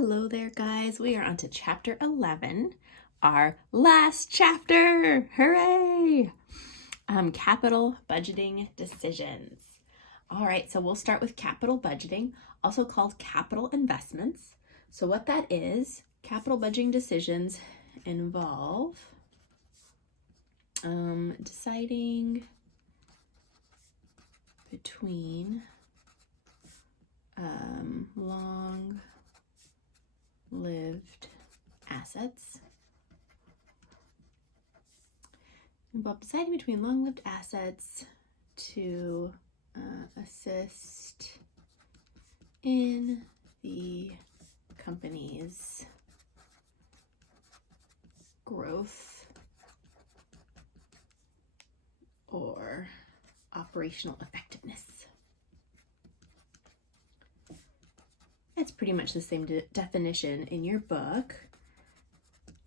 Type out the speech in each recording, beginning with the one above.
Hello there, guys. We are on to chapter 11, our last chapter. Hooray! Capital budgeting decisions. All right, so we'll start with capital budgeting, also called capital investments. So what that is, capital budgeting decisions involve deciding between long-lived assets. Involve deciding between long-lived assets to assist in the company's growth or operational effectiveness. That's pretty much the same definition in your book.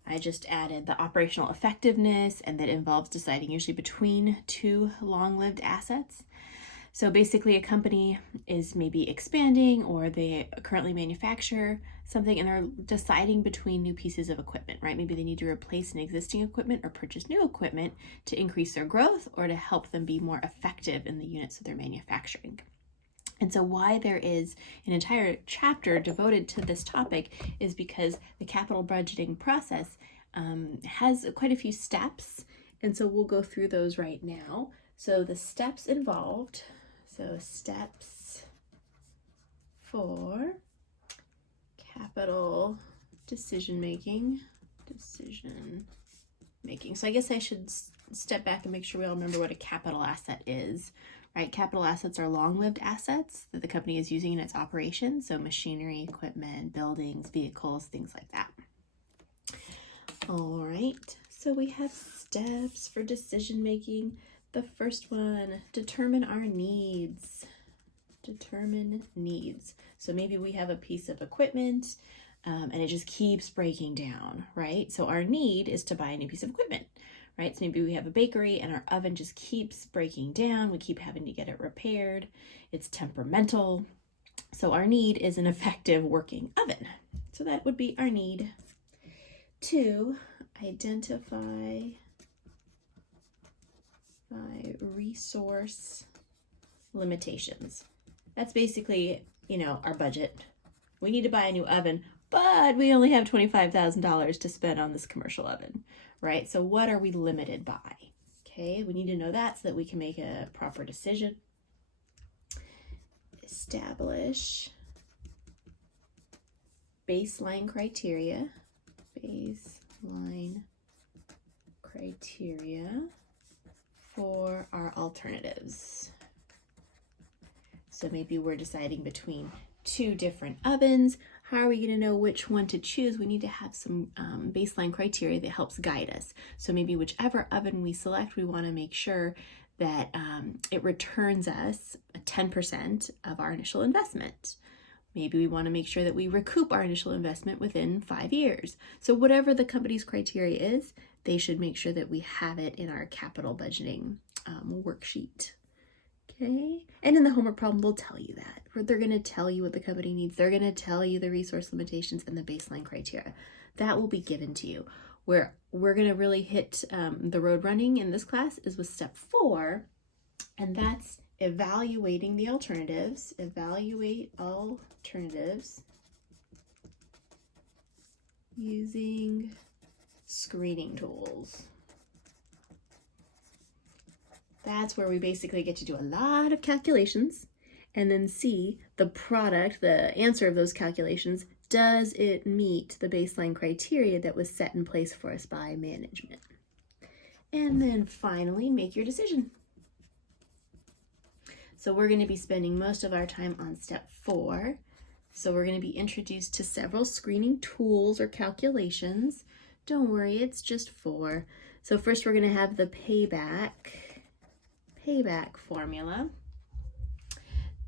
I just added the operational effectiveness, and that involves deciding usually between two long-lived assets. So basically a company is maybe expanding, or they currently manufacture something and they're deciding between new pieces of equipment, right? Maybe they need to replace an existing equipment or purchase new equipment to increase their growth or to help them be more effective in the units that they're manufacturing. And so why there is an entire chapter devoted to this topic is because the capital budgeting process has quite a few steps. And so we'll go through those right now. So the steps involved, steps for capital decision making. So I guess I should step back and make sure we all remember what a capital asset is. Right, capital assets are long-lived assets that the company is using in its operation, so machinery, equipment, buildings, vehicles, things like that. All right, so we have steps for decision making. The first one, determine our needs. Determine needs. So maybe we have a piece of equipment and it just keeps breaking down, right? So our need is to buy a new piece of equipment. Right, so maybe we have a bakery and our oven just keeps breaking down. We keep having to get it repaired. It's temperamental. So our need is an effective working oven. So that would be our need. 2, identify resource limitations. That's basically, our budget. We need to buy a new oven, but we only have $25,000 to spend on this commercial oven. Right? So what are we limited by? Okay, we need to know that so that we can make a proper decision. Establish baseline criteria. For our alternatives. So maybe we're deciding between 2 different ovens. How are we going to know which one to choose? We need to have some baseline criteria that helps guide us. So maybe whichever oven we select, we want to make sure that it returns us 10% of our initial investment. Maybe we want to make sure that we recoup our initial investment within 5 years. So whatever the company's criteria is, they should make sure that we have it in our capital budgeting worksheet. Okay, and in the homework problem, they'll tell you that. They're going to tell you what the company needs. They're going to tell you the resource limitations and the baseline criteria. That will be given to you. Where we're going to really hit the road running in this class is with step 4, and that's evaluating the alternatives. Evaluate alternatives using screening tools. That's where we basically get to do a lot of calculations and then see the product, the answer of those calculations. Does it meet the baseline criteria that was set in place for us by management? And then finally, make your decision. So we're going to be spending most of our time on step 4. So we're going to be introduced to several screening tools or calculations. Don't worry, it's just 4. So first we're going to have the payback formula.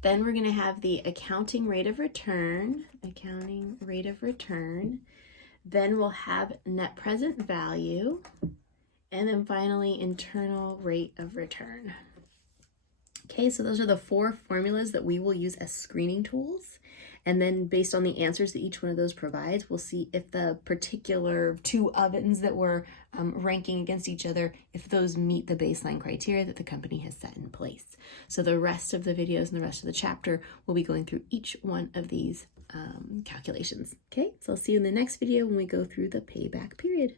Then we're going to have the accounting rate of return. Then we'll have net present value. And then finally, internal rate of return. Okay, so those are the 4 formulas that we will use as screening tools. And then based on the answers that each one of those provides, we'll see if the particular 2 ovens that we're ranking against each other, if those meet the baseline criteria that the company has set in place. So the rest of the videos and the rest of the chapter will be going through each one of these calculations. Okay, so I'll see you in the next video when we go through the payback period.